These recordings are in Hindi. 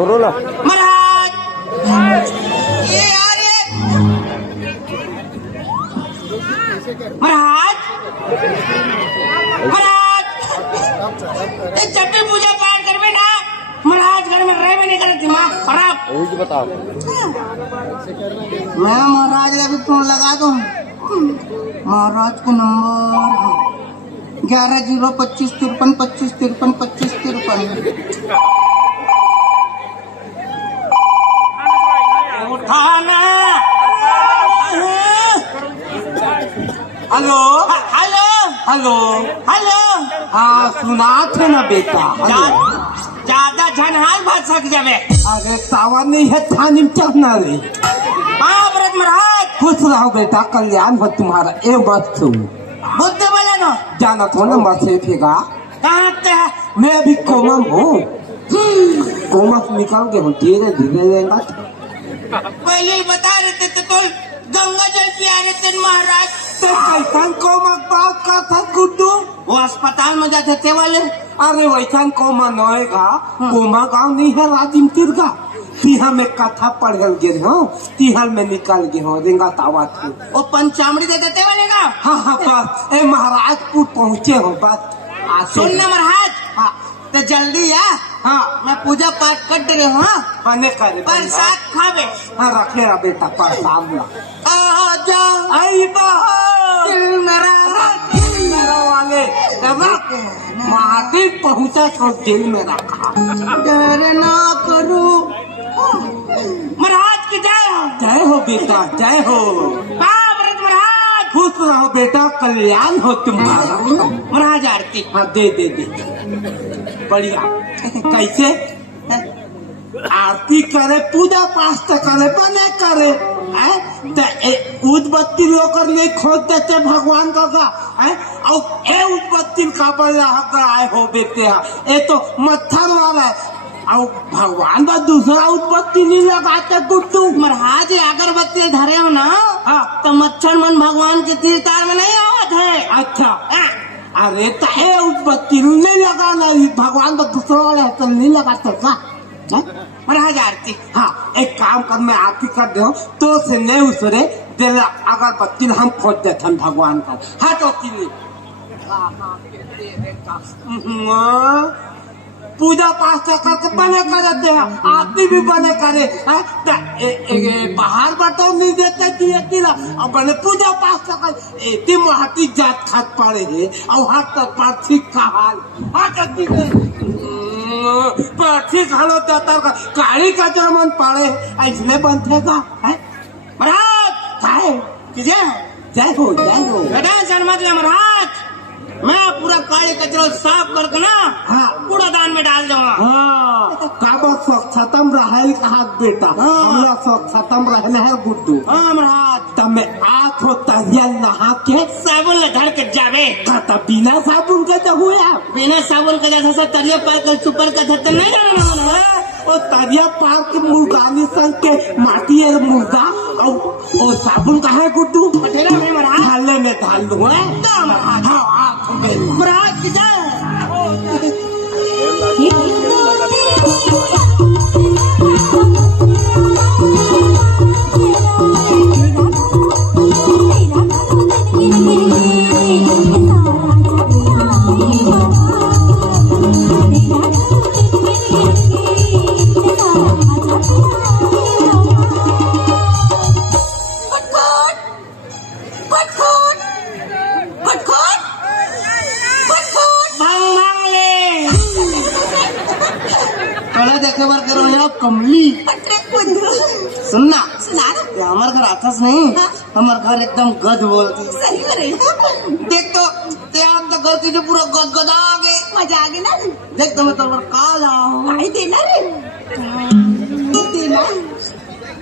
महाराज ये यार ये महाराज महाराज जब भी पूजा पाठ करवे ना महाराज घर में रह भी नहीं करे, दिमाग खराब। बताओ मैं महाराज अभी फोन लगा दूं। महाराज का नंबर 11-0-25-53-25-53-25-53। उठाना। Hello hello hello hello. हाँ सुना थे ना बेटा। ज्यादा झनहाल भाग सक जावे। अरे सावन नहीं है थानी में चढ़ना रे। हाँ व्रत महाराज खुश रहो बेटा, कल्याण हो तुम्हारा। ए मत तू बुद्ध बोला ना जाना तो ना मसेफेगा। कहाँ पे है? मैं अभी कोमम हूँ। कोमम निकाल के हूँ, धीरे धीरे रहेगा। पहले ही बता रहे थे तो गंगा जल पिया रहे थे महाराज। कैसा कोमम बात का था गुड्डू? वो अस्पताल में जाते थे वाले। अरे वैसा कोमा नएगा। कोमा गाँव नहीं है राजिम तिरगा। तिहा में कथा पढ़ल गे हो, तिहल में निकल गे हो रिंगा तावा थे। वो पंचामृत दे देते वाले का। हाँ हाँ बस ए महाराजपुर पहुँचे हो बस। सुनना महाराज। हाँ तो जल्दी आ। हाँ मैं पूजा पाठ कर रहे हूँ। हाँ बने करे प्रसाद खावे। हाँ रखे रा बेटा प्रसाद ला। आजा आई बात दिल मेरा वाले माटी पहुँचा तो दिल में रखा। डर ना करो। महाराज की जय हो। जय हो बेटा जय हो। व्रत महाराज खुश रहो बेटा, कल्याण हो तुम्हारा। महाराज आरती। हाँ दे दे दे बढ़िया। कैसे आरती करे, पूजा पाठ करे, बने करे। उदबत्ती लोकर ले खोद देते भगवान का और ए उदबत्ती का आए हो बेटे। ये तो मत्थर वाला है और भगवान का दूसरा उदबत्ती नहीं लगाते गुड्डू। महाराज अगरबत्ती धरे हो ना। हाँ तो मच्छर मन भगवान के तीर तार में नहीं आवत है। अच्छा अरे तो ए उदबत्ती नहीं लगाना, भगवान का दूसरा वाला है तो नहीं लगाते का। महाराज आरती। हाँ एक काम कर, मैं आरती कर दे तो से नहीं उसरे देला अगरबत्ती हम खोज देते हम भगवान का। हाँ तो पूजा पाठ करके बने करते हैं, आरती भी बने करे। बाहर बटो नहीं देते दिला और बने पूजा पाठ कर एती महती जात खात पड़े है और हाथ तक पार्थी का हाल। हाँ पार्थी खालो जाता काली का जमन पड़े ऐसने बनते का है। महाराज जय जय जय हो जय हो। टेंशन मत ले महाराज, मैं पूरा काले कचरा साफ करके ना हाँ कूड़ादान में डाल दूंगा। हाँ कब शौक खत्म रहे कहा बेटा। हमरा शौक खत्म रहना है गुड्डू। हाँ महाराज तमें आँख हो तहिया नहा के साबुन ले धर के जावे। खाता बिना साबुन के तो हुआ। बिना साबुन के जैसा सब तरिया पार कर सुपर का धरते नहीं जाना। वो तरिया पार के मुर्गानी संग के माटी और मुर्गा और वो साबुन का है गुड्डू। बटेरा में महाराज थाले में डाल दूँ। हाँ आँख में महाराज की जय। देखे बार करो यार कमली। सुनना हमारे घर आकाश नहीं। हमारे घर एकदम गद बोलती। सही में देख तो तो घर की जो पूरा गद गदा आ गए। मजा आ गया ना। देख तो मैं तो काला हूँ। देना रे देना।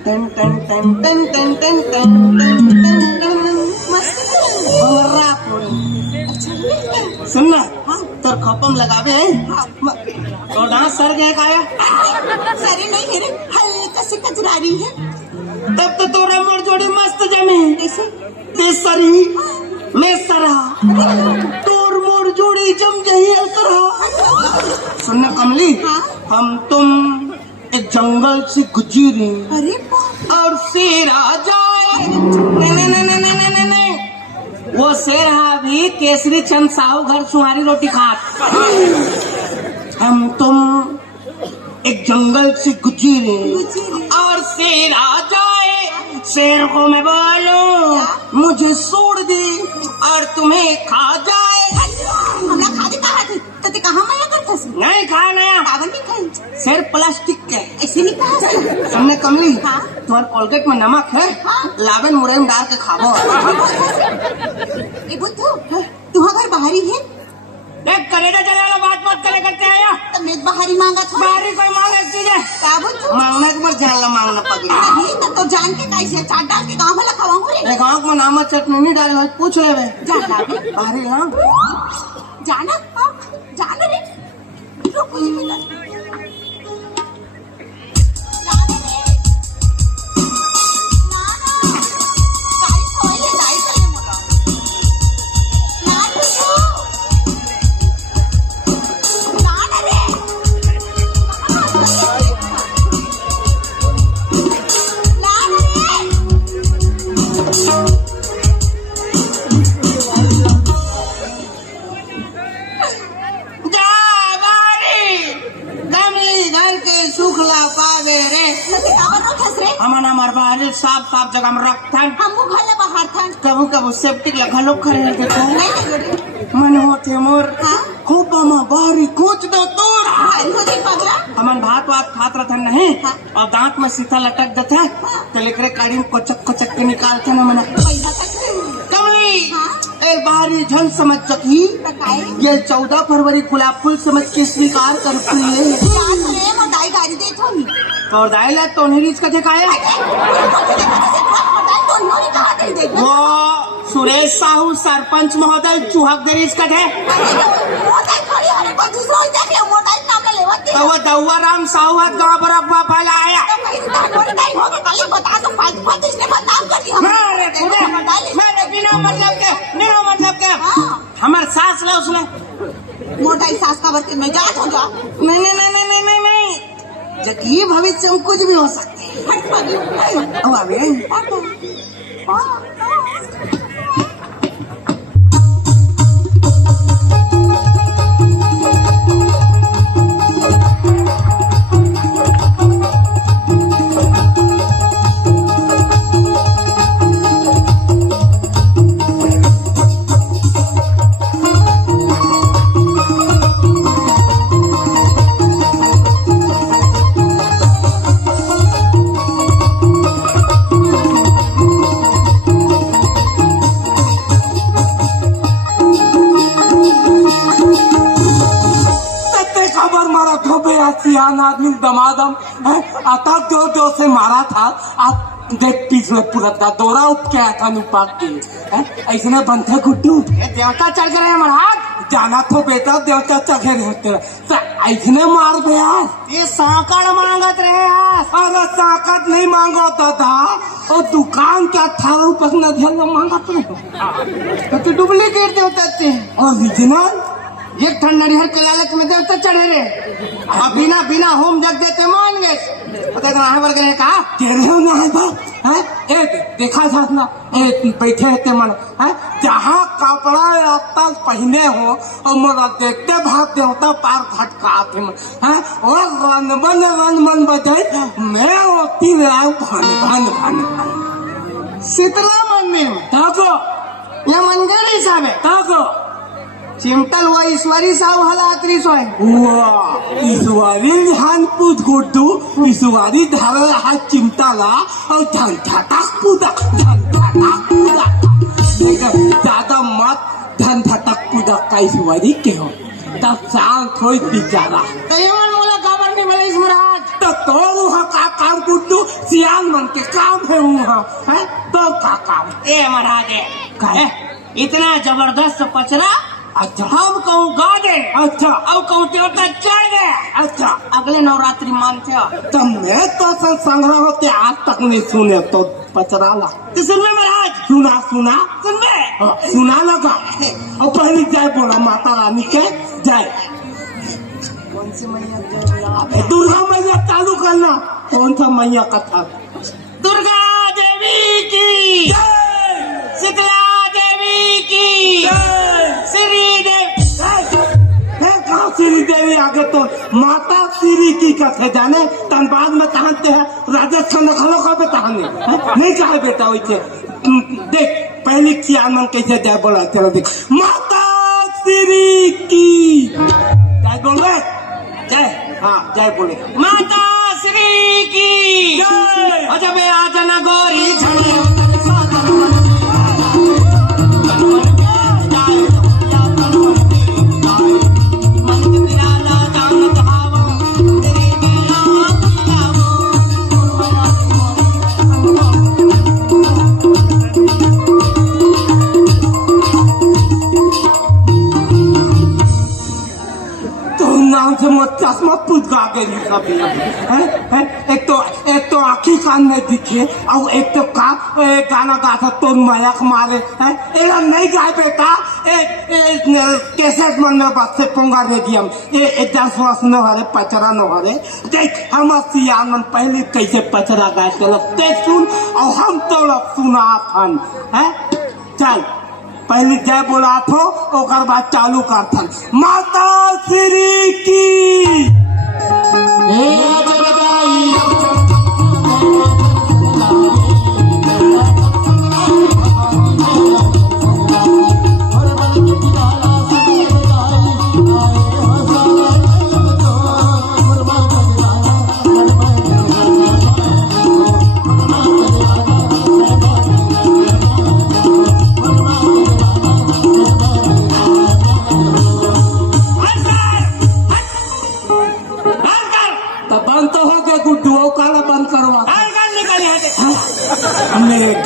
टन टन टन टन टन टन टन टन मस्त। सुनना तो खपम लगावे है तो डांस सर गए काया। सरे नहीं है रे, हल्का से कचरारी है। तब तो तोरा मोर जोड़ी मस्त जमे। ते सरी मैं सरा तोर मोर जोड़ी जम जही अलकरा। सुनना कमली हम तुम एक जंगल से गुजरी अरे बाप और शेर आ जाए। नहीं नहीं नहीं नहीं नहीं नहीं नहीं, वो शेर है अभी केसरी चंद साहू घर सुहारी रोटी खात। हम तुम एक जंगल से गुजरे और शेर आ जाए, शेर को मैं बोलूं मुझे छोड़ दे और तुम्हें खा जाए। हमरा खादी कहा थी तो ते कहां माया करता से नहीं खा नया पावन नहीं खाई शेर प्लास्टिक के ऐसे नहीं कहा जाता। हमने कमली हाँ। तुम्हारे कोलगेट में नमक है, हाँ। लावन मुरई में डाल के खाबो। ए बुद्धू तू घर बाहरी है देख कनेडा चले वाला बात मत करे करते आया। तो मैं बाहरी मांगा था बाहरी कोई मांग एक चीज है, का बुद्धू मांगने के बाद जान ला मांगना पगला। नहीं ना तो जान के कैसे चाट डाल के गांव वाला खवाऊं रे एक आंख में नमक चटनी नहीं डाले पूछ ले बे जान लावे बाहरी। हाँ जाना हाँ, जाना रे रुक मुझे मिला जाना रे ना गाड़ी खोल ले लाई चले मोला ना बुद्धू जाना रे सुखला पावे रे लगे कावर नो खस रे हमारा हमार बाहर साफ साफ जगह में रखथन हम घरला बाहर था कबू कबू सेफ्टिक लगा लोग खड़े रहते नहीं रे मन होते मोर हाँ? खूब मामा बाहरी कूच दो दूर। भाई हो देख पगला हमन भात वात खात रहथन नहीं हाँ? और दांत में सीता लटक जाता है हाँ? तो लेकर काड़ी में कोचक कोचक के निकालते ना मना पैसा तक कमली हाँ? ए बाहरी झन समझ सकी बताए ये 14 फरवरी गुलाब फूल समझ के स्वीकार कर ले यार रे मोटाई गाड़ी दे थोनी और दाइला तो नहीं रीच का दिखाया मोटाई तो नहीं कहा दे दे वो सुरेश साहू सरपंच महोदय चूहक दे रीच का थे मोटाई खड़ी होने को दूसरा ही देख ले मोटाई नाम ले लेवत तो वो दौआ राम साहू हाथ गाँव पर अफवाह फैलाया। मोटाई हो गया कल बता तो 5 ने बदनाम कर दिया मैं बिना मतलब के हाँ। हमार सास ले उसने मोटाई सास का बर्तन में जात हो जा नहीं नहीं नहीं नहीं नहीं नहीं जबकि भविष्य में कुछ भी हो सकती है। हट पगली अब आवे सियान आदमी दमादम है आता दो से मारा था। आप देख पीछे में पूरा दौरा उठ के आया था नुपाक के ऐसे में बनते गुड्डू देवता चढ़ गए हमारा हाथ जाना तो बेटा देवता चढ़े रहते ऐसे मार दे ये साकड़ मांगत रहे यार। अरे ताकत नहीं मांगो दादा और दुकान के 18 रुपये न मांगत रहे तो डुप्लीकेट देवता थे ओरिजिनल एक ठंड नरिहर के लालच में देवता चढ़े रे अब बिना बिना होम जग देते मान गए पता कहाँ पर गए कहा तेरे हो ना है एक देखा था ना एक बैठे रहते मन है जहाँ कपड़ा रास्ता पहने हो और मोरा देखते भाग देवता पार खटकाते मन है और रन मन बजाए मैं होती रहा भन शीतला मंदिर ताको ये मंदिर साहब है ताको चिमटल हुआ ईश्वरी साहू हलात्री सोए ईश्वरी धान पूत गुड्डू ईश्वरी धारा हाथ चिमटाला और धन धटक पूदा ज्यादा मत धन धटक पूदा का ईश्वरी के हो तब शांत हो बेचारा मोला खबर नहीं मिले इस महाराज तो तोड़ वहाँ का काम गुड्डू सियाल मन के काम है वहाँ है तो का काम ए महाराज इतना जबरदस्त पचरा अच्छा हम कहूँ गा दे अच्छा अब कहूँ देवता चढ़ गए अच्छा अगले नवरात्रि मानते हो तो मैं तो संग्रह होते आज तक नहीं सुने तो पचराला तो सुन में महाराज सुना सुन में सुना लगा और पहले जय बोला माता रानी के जय कौन सी मैया दुर्गा मैया चालू करना कौन सा मैया कथा? दुर्गा देवी की, शीतला देवी की, श्री देवी। कहाँ श्री देवी आगे तो माता श्री की कथे जाने धनबाद में कहते हैं राजस्थान खलो का बताने नहीं कहा बेटा वैसे देख पहले कियान कैसे जय बोला चलो देख माता श्री की जय बोल रहे जय हाँ जय बोले माता श्री की अजब आजन गोरी झड़े चश्मा पूछ गा गई एक तो आखी कान में दिखे और एक तो का गाना गाता तो मयक मारे है एला नहीं गाय बेटा कैसे मन में बात से पोंगा रेडियम ये 10 वर्ष न हरे पचरा न हरे देख हम सियान मन पहले कैसे पचरा गाए ते सुन और हम तो सुना थन है चल पहले जय बोला थो ओकर बाद चालू करथन माता श्री की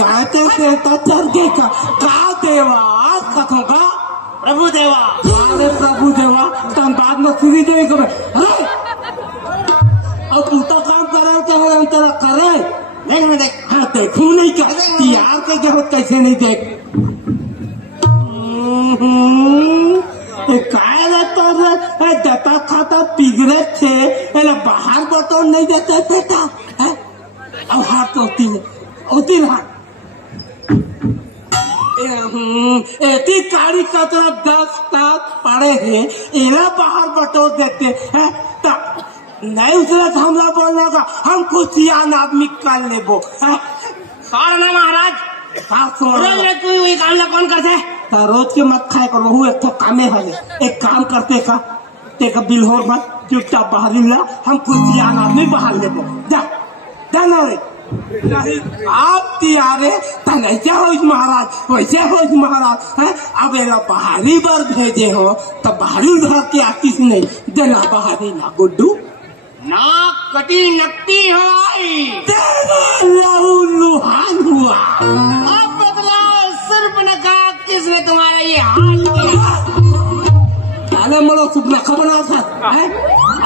गाते का देवा कथों का प्रभु देवा अरे प्रभु देवा तन बाद में श्री देवी को और तू तो काम करे चाहे अंतर करे देख मैं देख हाँ देखू नहीं कर यार के जरूरत कैसे नहीं देख काय लगता है दता खाता पिगरे थे बाहर बटोर नहीं देते बेटा अब हाथ होती हाथ एती काड़ी का तरफ 10 तक पड़े हैं एला बाहर बटोर देते हैं नहीं उसने हमला बोलने का हम कुछ यान आदमी कर ले वो ना महाराज रोज तू वही काम ला कौन करते रोज के मत खाए करो वो एक तो कामे हले एक काम करते का तेका बिल हो मत चुपचाप बाहर ला हम कुछ यान आदमी बाहर ले वो जा ना रे आप तियारे तैसे हो महाराज वैसे हो महाराज है अब एला बाहरी बार भेजे हो तो बाहरी घर के आतीस नहीं देना बाहरी ना गुड्डू ना कटी नकटी हो आई लुहान हुआ अब बदलाव सिर्फ नका किसने तुम्हारा ये हाल किया अरे मलो सुपना खबर था है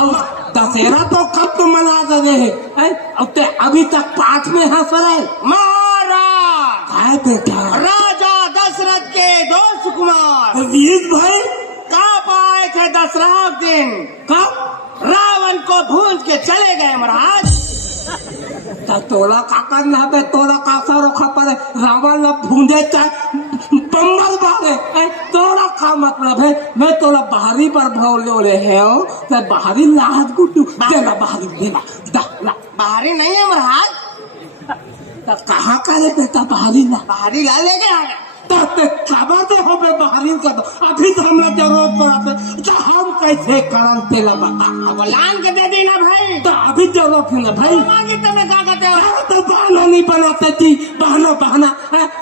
और दशहरा तो कब तो मना रहे हैं अब ते अभी तक पाठ में हंस रहे महाराज है बेटा राजा दशरथ के 2 सुकुमार वीर भाई कब आए थे दशरथ दिन कब रावण को भूंज के चले गए महाराज तोला का करना है तोला का सारो खबर है रावण ला भूंजे चाहे बम्बल बारे तोला का मतलब है मैं तोला बाहरी पर भाव ले है तो बाहरी लाहत गुड्डू देना बाहरी देना दा बाहरी नहीं है महाराज कहाँ का रे बेटा बाहरी ला बाहरी ला लेके आ गए खबर तो हो बाहरी का तो अभी तो हमरा जरूरत पड़ा तो हम कैसे करम तेला बता अब लान के दे देना भाई तो अभी जरूरत है ना भाई आगे तुम्हें क्या कहते हो तो बहाना नहीं बनाते थी बहाना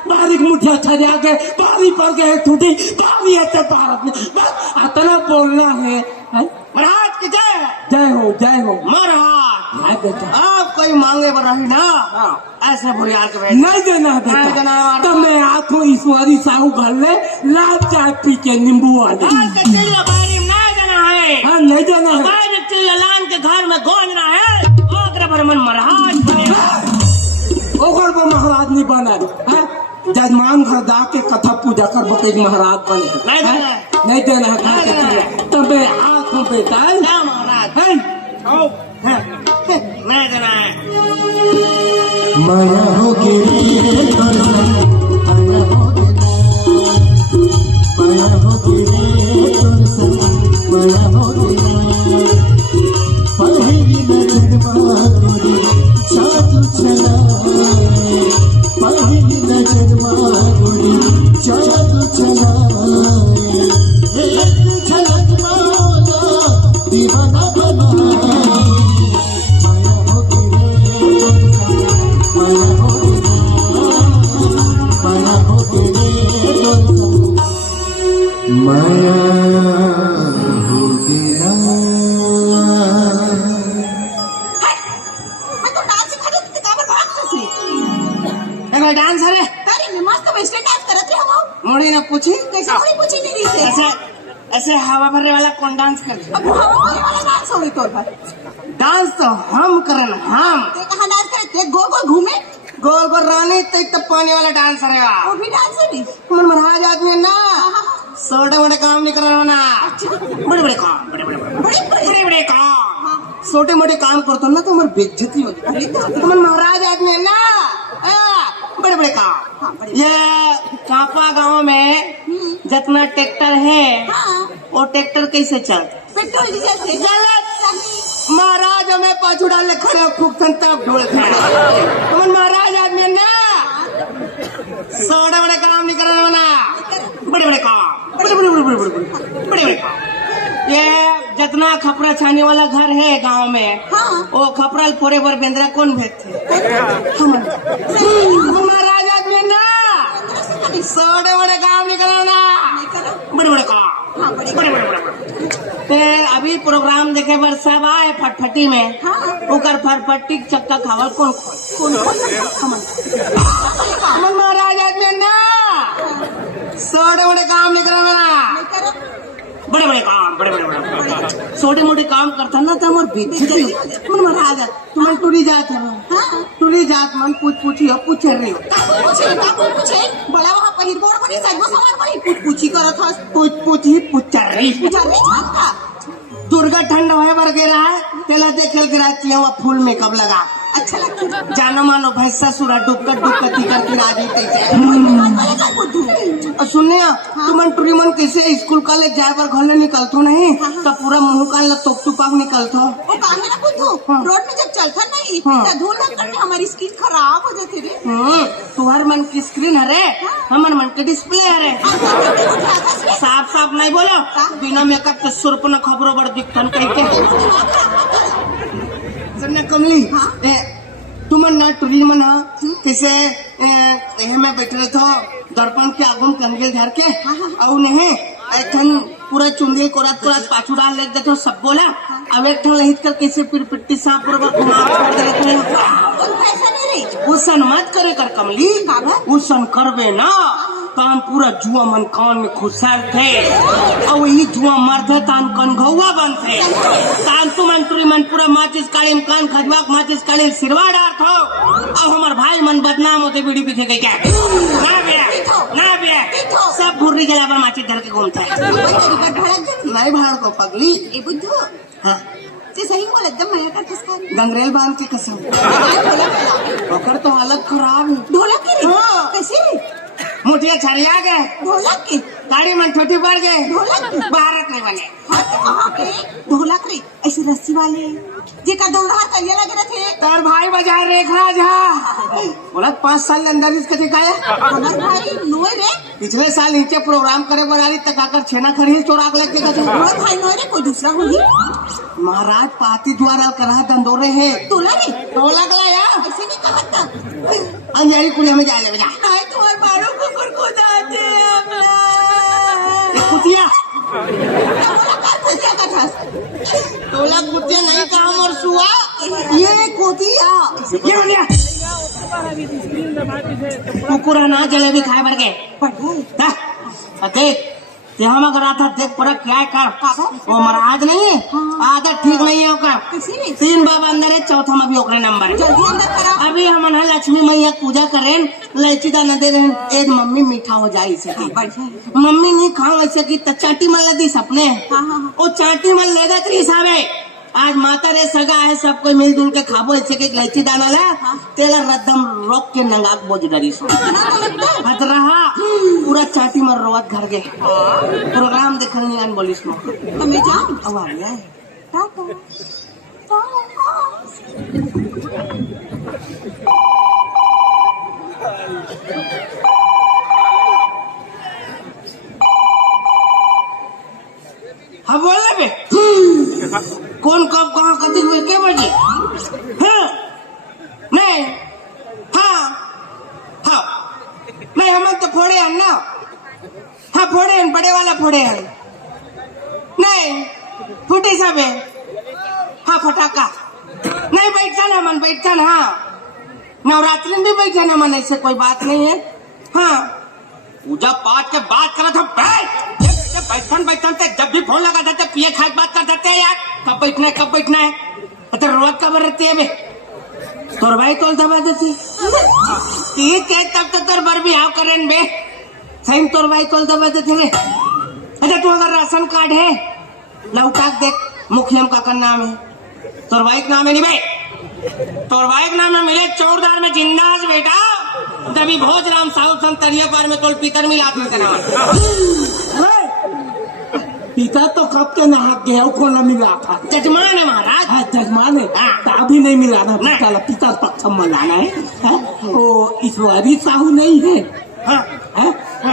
बाहरी मुठिया छजा के बाहरी पर गए टूटी बाहरी है भारत में बस इतना बोलना है महाराज की जय हो महाराज बेटा आप कोई मांगे पर रही ना ऐसे भुरियार के नहीं देना है बेटा तो मैं आंखों ईश्वरी साहू घर ले लाल चाय पी के नींबू वाले नहीं देना है हाँ नहीं देना है लान के घर में गोंजना है ओकरे पर मन महाराज ओकर पर महाराज नहीं बना जजमान घर जा के कथा पूजा कर बके महाराज बने नहीं देना है तो मैं आंखों बेटा महाराज नहीं देना है। माया हो के माया हो के माया हो के माया हो के पहली नजर मांगोरी जादू चलाए पहली नजर मांगोरी जादू चलाए एक झलक मांगा दीवाना बनाए माया हो के माया हो के माया हो गया। मैं तो डांस सिखा रही थी, काबर भागते से? देखो डांस है रे, अरे मैं मस्त वेस्टर्न डांस करत रही हम। मोड़ी ने पूछी कैसे कोई पूछी नहीं रही से? ऐसे ऐसे हवा भरने वाला कौन डांस कर? अब हवा वाला डांस हो रही तोर भाई। डांस तो हम करन, हम ते कहाँ डांस करे? ते गोल गोल घूमे? गोल पर रानी तक पानी वाला डांस रहेगा। वो भी डांस है भी। मन महाराज आदमी है ना, छोटे मोटे काम नहीं करना ना, बड़े बड़े काम, बड़े बड़े काम, छोटे मोटे काम करते ना तो हमारी बेइज्जती होती है। मन महाराज आदमी है ना, बड़े बड़े काम। ये कापा गांव में जितना ट्रैक्टर है वो ट्रैक्टर कैसे चलता? पेट्रोल डीजल से। गलत। महाराज हमें पाछू डालने खड़े खूब तब ढोल खड़े। मन महाराज आदमी है ना, छोटे बड़े काम नहीं करना ना, बड़े बड़े काम, बड़े बड़े काम। ये जितना खपरा छाने वाला घर है गांव में, वो खपरा फोड़े पर बेंद्रा कौन भेजते? महाराज आदमी है ना, छोटे बड़े काम नहीं करना ना, बड़े बड़े काम, बड़े बड़े। ते अभी प्रोग्राम देखे बर सब आए फटफटी में, उकर फटफटी चक्का खावल कौन हमन महाराज आदमी है ना, छोटे बड़े काम नहीं करना ना, बड़े बड़े काम, बड़े छोटे मोटे काम करता ना तो हमारे बेइज्जती होती। मन महाराज तुम टूरी जात हो, टूरी जात मन पूछी हो, पूछ रही हो पूछे बड़ा वहाँ पहिर बोर बड़ी सजवा सामान बड़ी पूछी करत हस। पूछ रही दुर्गा ठंड होए बर गिरा है, तेला देखेल गिरा वहाँ फूल में कब लगा अच्छा लगता जानो मानो भैंसा सुरा डुबकर कर राजी कैसे। और सुनने तुमन टूरी मन कैसे स्कूल कॉलेज जाए पर घर ले निकलतो नहीं तो पूरा मुंह कान ला तोप टुपाक निकलतो। वो काहे ना पूछो, रोड में जब चलता नहीं तो धूल लग कर हमारी स्किन खराब हो जाती रे। तुम्हार मन की स्क्रीन है रे, हमार मन के डिस्प्ले है रे। साफ साफ नहीं बोलो, बिना मेकअप के सुर्प न खबरों बड़ दिखतन कह सुनने कमली तुम ना टूरी मन कैसे में बैठे थे दर्पण के आगुम कंगे घर के और नहीं एक पूरा चुंदी कोरात कोरात पाछू डाल ले देते सब बोला अब एक लहित कर कैसे पिट्टी सांप पूरा घुमा उसन मत करे कर कमली, उसन करवे ना तो हम पूरा जुआ मन कान में खुसर थे और वही जुआ मरते तान कन घौवा बनते तान तुम अंतुरी मन पूरा माचिस काली में कान खजवाक माचिस काली सिरवा डार थो और हमार भाई मन बदनाम होते बीड़ी पीछे गई क्या ना बे सब भुर्री जला पर माचिस धर के घूमते नहीं भाड़ को पगली ए बुद्धू हाँ ते सही बोल एकदम मैं कर किसका गंगरेल बांध के कसम ओकर तो हालत खराब है। ढोलक की कैसे मुठिया छड़िया गए ढोलक की गाड़ी में ठोटी पड़ गए ढोलक भारत नहीं बने वहाँ पे ढोलक रे ऐसे रस्सी वाले जेका दौड़ा करिया लगे रहे तार भाई बजा रेख राजा बोला 5 साल अंदर इसका दिखाया हमार भाई नोए रे पिछले साल नीचे प्रोग्राम करे बना रही तक आकर छेना खरीद चोराक लेके गए नोए भाई नोए रे कोई दूसरा होगी महाराज पाती द्वारा करा दंदोरे है तोला रे टोला गया ऐसे नहीं कहा था अंजारी कुलिया में जाए बजा काय तुम्हारे बालों को कुरकुराते हैं अपना कुतिया कुतिया का था टोला कुतिया नहीं काम और सुआ ये कुतिया ये बनिया कुकुरा ना जलेबी खाए भर के देख यहाँ मगर आता देख पर क्या कर वो महाराज नहीं है आदत ठीक नहीं है ओकर 3 बाबा अंदर है चौथा में भी ओकरे नंबर है। अभी हम लक्ष्मी मैया पूजा करें लैची दाना दे रहे एक मम्मी मीठा हो जाए इसे मम्मी नहीं खाओ ऐसे की चाटी मन लदी सपने वो चाटी मन लेगा 3 सावे आज माता रे सगा है सब कोई मिलजुल के खाबो ऐसे के इलायची दाना ला तेला रद्दम रोक के नंगाक बोझ डरी सो हत रहा पूरा चाटी मर रोवत घर के प्रोग्राम देखल नहीं आन बोलिस नो तो मैं जाऊं अब आ गया टाटा हाँ बोल ले बे कौन कब कहाँ कति हुए क्या बजे हाँ नहीं हाँ हाँ नहीं हम तो फोड़े हैं ना हाँ फोड़े हैं बड़े वाला फोड़े हैं नहीं फूटे सब है हाँ फटाका नहीं बैठा ना मन बैठा ना हाँ नवरात्रि में भी बैठा ना मन ऐसे कोई बात नहीं है हाँ पूजा पाठ के बात करा था बैठन तक जब भी फोन लगा था पिए खाए बात कर देते हैं यार कब बैठना है तो रोज कब रहती है बे तोर भाई तोल दबा देती ठीक है तब तो तोर बर भी हाव करें बे सही तोर भाई तोल दबा देते रे अच्छा तू अगर राशन कार्ड है लौटाक देख मुखियम का नाम है तोर भाई का नाम है नहीं भाई तोर भाई का नाम है मिले चौरदार में जिंदा बेटा तभी भोजराम साउथ संतरिया पार में तोल पीतर मिला देते ना पिता तो कब के नहा गया को न मिला था जजमान है महाराज हाँ जजमान है तो अभी नहीं मिला ना पिता पक्ष मनाना है वो ईश्वरी साहू नहीं है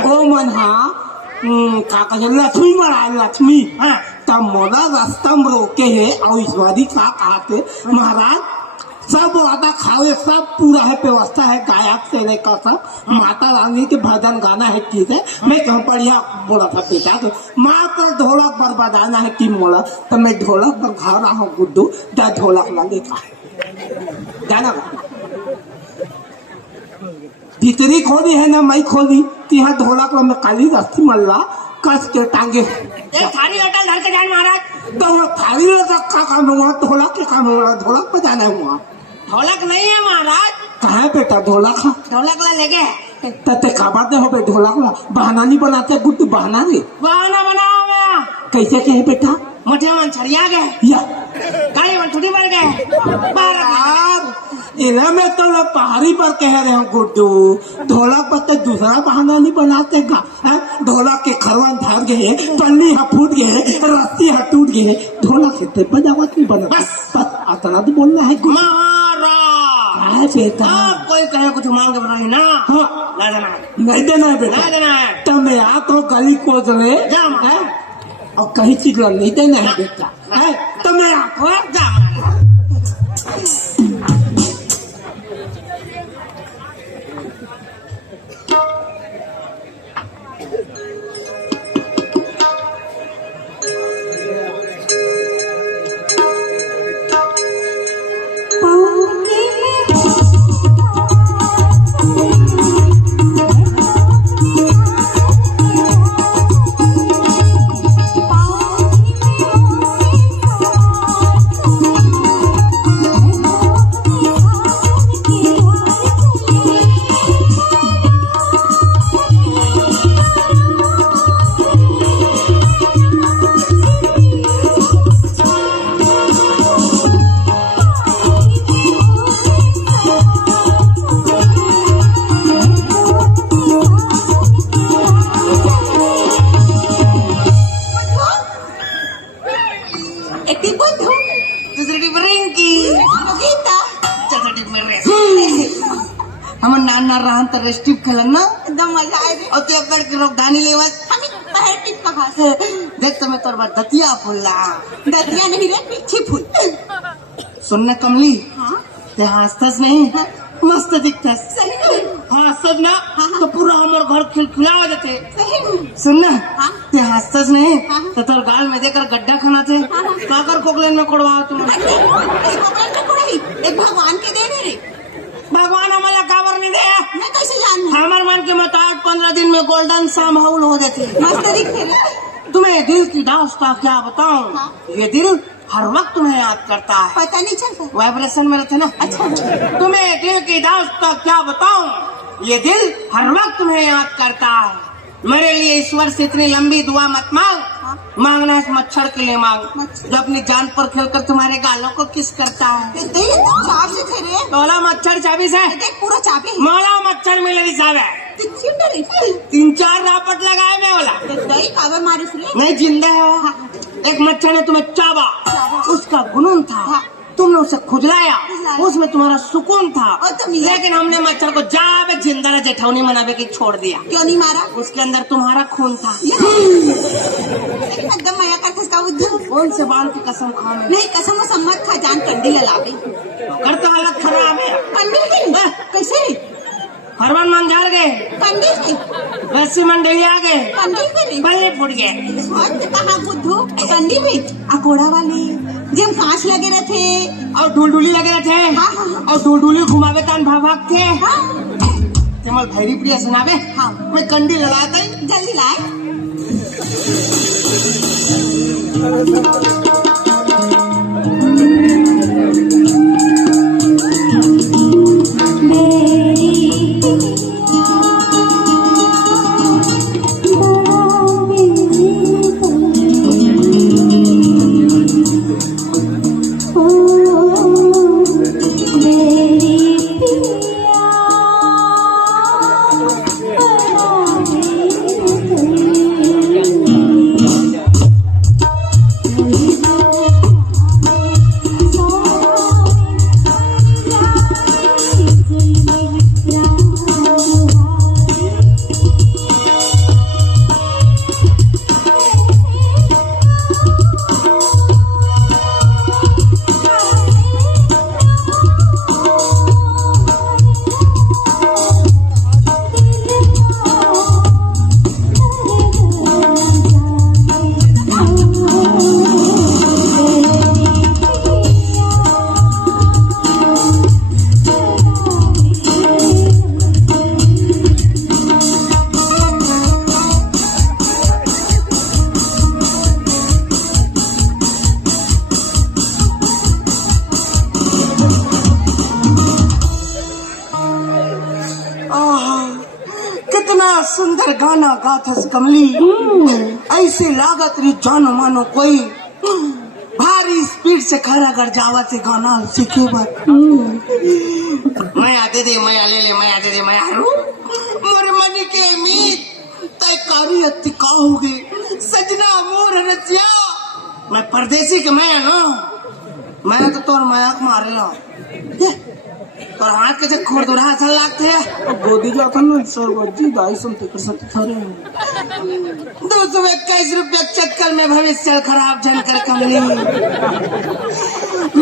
ओ मन हाँ का लक्ष्मी मरा लक्ष्मी तब मोला रास्ता में रोके है और ईश्वरी का कहते महाराज सब वादा खावे सब पूरा है व्यवस्था है गायक से लेकर सब माता रानी के भजन गाना है ठीक है मैं कहाँ बढ़िया बोला था बेटा तो माँ पर ढोलक पर बजाना है कि मोला तो मैं ढोलक पर खा रहा हूँ गुड्डू दा ढोलक वाले का गाना भीतरी खोली है ना मैं खोली तो यहाँ ढोलक में काली रस्सी मल्ला कस के टांगे थारी होटल धर के जान महाराज तो वो थाली का काम है वहाँ ढोलक के काम है ढोलक बजाना है वहाँ ढोलक नहीं है महाराज कहाँ बेटा ढोलक है ढोलक ला लेके तते काबाते हो बे ढोलक ला बहाना नहीं बनाते गुड्डू बहाना रे बहाना बनाओ मैं कैसे कहे बेटा मुझे मन छड़िया गए या काली मन छुट्टी मर गए इन्हें में तो लोग पहाड़ी पर कह रहे हैं गुड्डू ढोलक पर तो दूसरा बहाना नहीं बनाते का ढोलक के खरवन धर गए पन्नी हा फूट गए रस्सी हा टूट गए ढोलक से बजावत नहीं बना बस इतना तो बोलना है महाराज बेटा आप कोई कहे कुछ मांग रहे ना हाँ ना देना नहीं देना है बेटा ना देना है तो मैं आ तो गली कोच रहे जा और कहीं चीज नहीं देना है बेटा तो मैं आपको जा हम नाना रहन त रेस्टिव खेलन ना एकदम मजा आए रे और ते अकड़ के लोग दानी लेवत हम पहर टिप कहा से देख तो मैं तोर बार दतिया फुल्ला दतिया नहीं रे पीछे फूल सुनने कमली हाँ ते हंसतस नहीं मस्त दिखतस सही में हंसतस ना तो पूरा हमर घर खिलखिला हो जाते सही में सुनना हाँ। ते हंसतस नहीं हाँ। तो तोर गाल में देकर गड्ढा खाना थे काकर कोकलेन में कोड़वाओ तुम एक भगवान के दे रे भगवान हमारा काबर नहीं दे मैं कैसे जानूं हमारे मन के मुताबिक 15 दिन में गोल्डन सामाउल हो जाती मस्त दिख रे तुम्हें दिल की दास्तां क्या बताऊं हाँ। ये दिल हर वक्त तुम्हें याद करता है पता नहीं चलता वाइब्रेशन में रहते ना अच्छा तुम्हें दिल की दास्तां क्या बताऊं ये दिल हर वक्त तुम्हें याद करता है मेरे लिए ईश्वर से इतनी लंबी दुआ मत मांग हाँ। मांगना है मच्छर के लिए मांग, मच्छर। जो अपनी जान पर खेलकर तुम्हारे गालों को किस करता है। ते दे चाप से थे रे तोला मच्छर चाबी से देख पूरा चापे मोला मच्छर मिले हिसाब है। तिच्छी डरे 3-4 रापट लगाए मैं बोला ते दही काबर मारी रे नहीं जिंदा है वो। एक मच्छर ने तुम्हें चाबा, उसका जुनून था, हाँ। तुमने उसे खुजलाया, खुजलाया। उसमें तुम्हारा सुकून था, और तुम मिला। लेकिन हमने मच्छर को जावे जिंदा न जेठौनी मनावे के छोड़ दिया। क्यों नहीं मारा उसके अंदर तुम्हारा खून था। लेकिन एकदम माया का खसका बुद्धू कौन से बाल की कसम खाओ मैं? नहीं कसम वो सम्मत खा जान कंडी ललावे कर तो हालत खराब है। पंडित के कैसे हरवन मंझार गए, पंडित के वैसी मंडली आ गए, पंडित के बल्ले फूट गए। बहुत कहा बुद्धू पंडित में अकोड़ा वाले जब कांच लगे रहते और ढूलढूली लगे थे, हाँ, हाँ। और ढूलढूली घुमावे तान भाग थे। हाँ तेमल भैरी प्रिय सुनावे, हाँ। मैं कंडी ललाता ही जल्दी लाए कितना सुंदर गाना गाथस कमली, ऐसे लागत री जानो मानो कोई भारी स्पीड से खड़ा कर जावा से गाना सीखे बात। मैं आते दे मैं आले ले मैं आते दे मैं हारू मोर मनी के मीत तय कारी अति काहुगे सजना मोर रचिया। मैं परदेसी के मैं ना मैं तो तोर मयाक मारेला और हाथ के जब खोर दुरा चल लागते हैं गोदी जाता ना सर बच्ची दाई सुनते कर सकते थारे 221 रुपया चक्कर में भविष्य खराब जनकर कमली।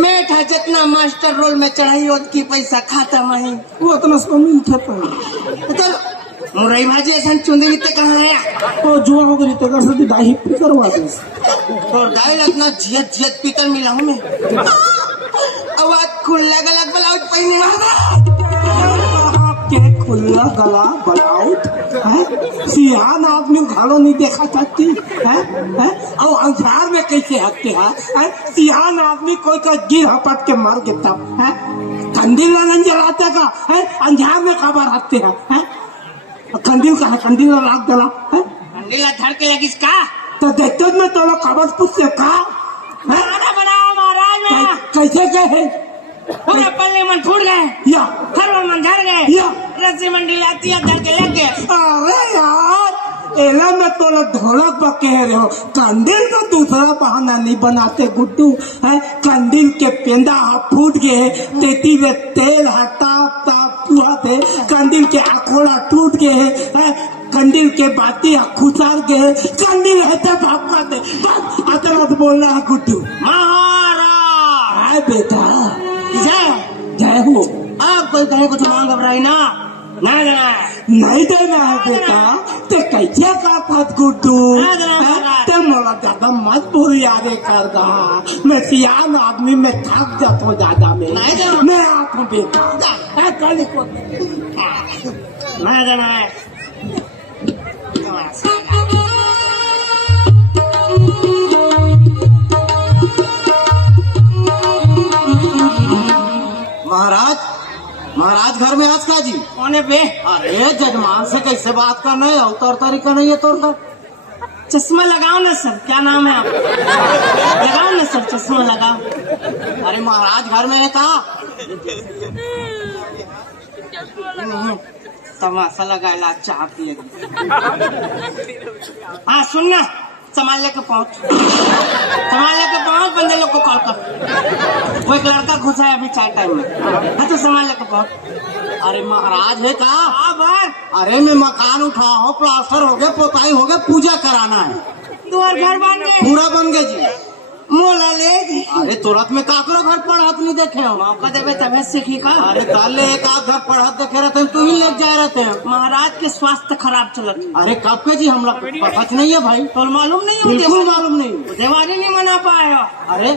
मैं था जितना मास्टर रोल में चढ़ाई उतकी पैसा खाता मैं वो इतना कमी था पर तो मुरई भाजी ऐसा चुंदी ते कहाँ आया तो जुआ हो गई तेकर से दाई करवा दे और दाई लगना जियत जियत पीकर मिला हूँ मैं। आवाज खुला गला ब्लाउज पहने के खुला गला ब्लाउज है सियान आदमी घरों नहीं देखा चाहती है और अंधार में कैसे हटते हैं सियान आदमी कोई का गिर हपट के मर के तब है कंदील नहीं जलाते का है अंधार में खबर हटते हैं कंदील का कंदील लाग दला है कंदीला धर के लगी इसका तो देखते में तो लोग खबर पूछते का खाना बनाओ महाराज में कैसे कहे पूरे पल्ले मन फूट गए या खरवन मन झड़ गए या रस्सी मंडी लाती है धर के लग गए। अरे यार एला में तो ढोलक पर कह रहे हो कंदील तो दूसरा बहाना नहीं बनाते गुड्डू है कंदील के पेंदा फूट गए तेती में तेल ताप ताप पुआ थे कंदील के आखोड़ा टूट गए है कंदील के बाती खुसार गए कंदील है तब आपका दे बस अतना तो बोल रहा है गुड्डू महाराज है बेटा जय जय हो आप कोई कहे कुछ मांग घबराई ना ना देना है नहीं देना है बेटा ते कैसे का था गुड्डू ना देना है। ते मोला ज्यादा मत बोल यारे कर रहा मैं सियान आदमी में थक जाता हूँ ज्यादा में नहीं देना। मैं आता हूँ बेटा कल को ना देना है। महाराज महाराज घर में आज का जी कोने पे अरे जजमान से कैसे बात करना है अवतर तरीका नहीं है तोर का चश्मा लगाओ ना सर, क्या नाम है आपका? लगाओ ना सर, चश्मा लगाओ। अरे महाराज घर में है कहा? तमाशा लगाएला चाप लगी। हाँ सुनना, संभाल लेके पहुंच, बंदे लोग को कॉल कर। वो एक लड़का घुसा है अभी चाय टाइम में। हाँ तो संभाल लेके पहुंच। अरे महाराज है कहा? हाँ भाई, अरे मैं मकान उठा हो, प्लास्टर हो गया, पोताई हो गया, पूजा कराना है। तुम्हारे घर बन गए? पूरा बन गया जी। मोला ले जी। अरे तुरंत में काकरो घर पढ़त नहीं देखे हो? मौका देवे तबे सीखी का। अरे कल एक आध घर पढ़त देखे रहते, तू ही ले जा रहे थे। महाराज के स्वास्थ्य खराब चलत। अरे कब के जी, हम लोग पता नहीं है भाई। तो मालूम नहीं है? बिल्कुल मालूम नहीं। दिवाली नहीं मना पाए हो? अरे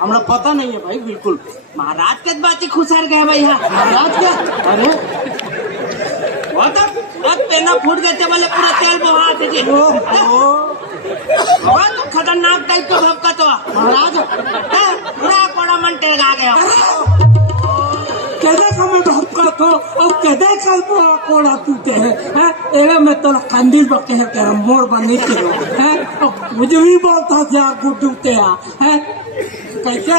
हमरा पता नहीं है भाई, बिल्कुल। महाराज के बात ही खुसर गए भैया। महाराज क्या? अरे वो तो पेना फूट गए थे, बोले पूरा तेल बहा थे जी। तो खतरनाक टाइप का भपका तो महाराज पूरा कोड़ा मन टेगा गया। कैसे समय भपका तो और कैसे कल कोड़ा टूटे हैं? एरे में तो कंदील बके है तेरा मोर बने के हैं, और मुझे भी बोलता था गुड्डूते हैं। कैसे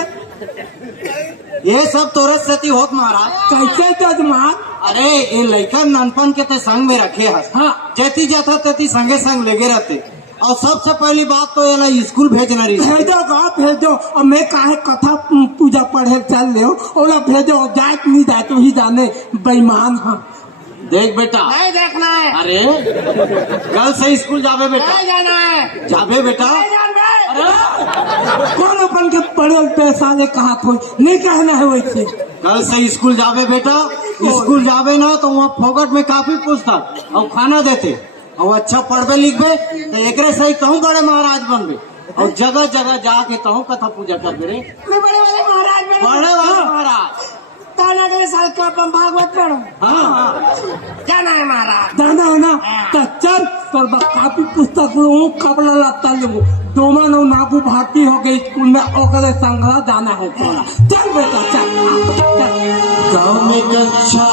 ये सब तोरस सती होत महाराज। कैसे जजमान? अरे ये लड़का ननपन के ते संग में रखे हस। हाँ। जैती जाता तती संगे संग लगे रहते। और सबसे पहली बात तो ये ना स्कूल भेजना रही। भेजो और मैं काहे कथा पूजा पढ़े चल रहे हो, ओला भेजो, जाए नहीं जाए तो ही जाने, बेईमान हम। देख बेटा, नहीं देखना है। अरे कल से स्कूल जावे बेटा। नहीं जाना है। जावे बेटा। नहीं जाना है। अरे कौन अपन के पढ़े पैसा ने कहा थो, नहीं कहना है वैसे। कल से स्कूल जावे बेटा। स्कूल जावे ना तो वहाँ फोकट में काफी पुस्तक और खाना देते, और अच्छा पढ़बे लिखबे तो एक सही कहूँ बड़े महाराज बनबे, और जगह जगह जाके कहूँ कथा पूजा कर रे। मैं बड़े वाले महाराज बड़े वाले महाराज ताना अगले साल का अपन भागवत पढ़ो। हाँ जाना है महाराज। जाना है ना तो चल, पर काफी पुस्तक लो, कपड़ा लत्ता लो, डोमन और नागू भारती हो गई स्कूल में, ओकरे संग्रह जाना है थोड़ा। चल बेटा चल, चल। गाँव में कक्षा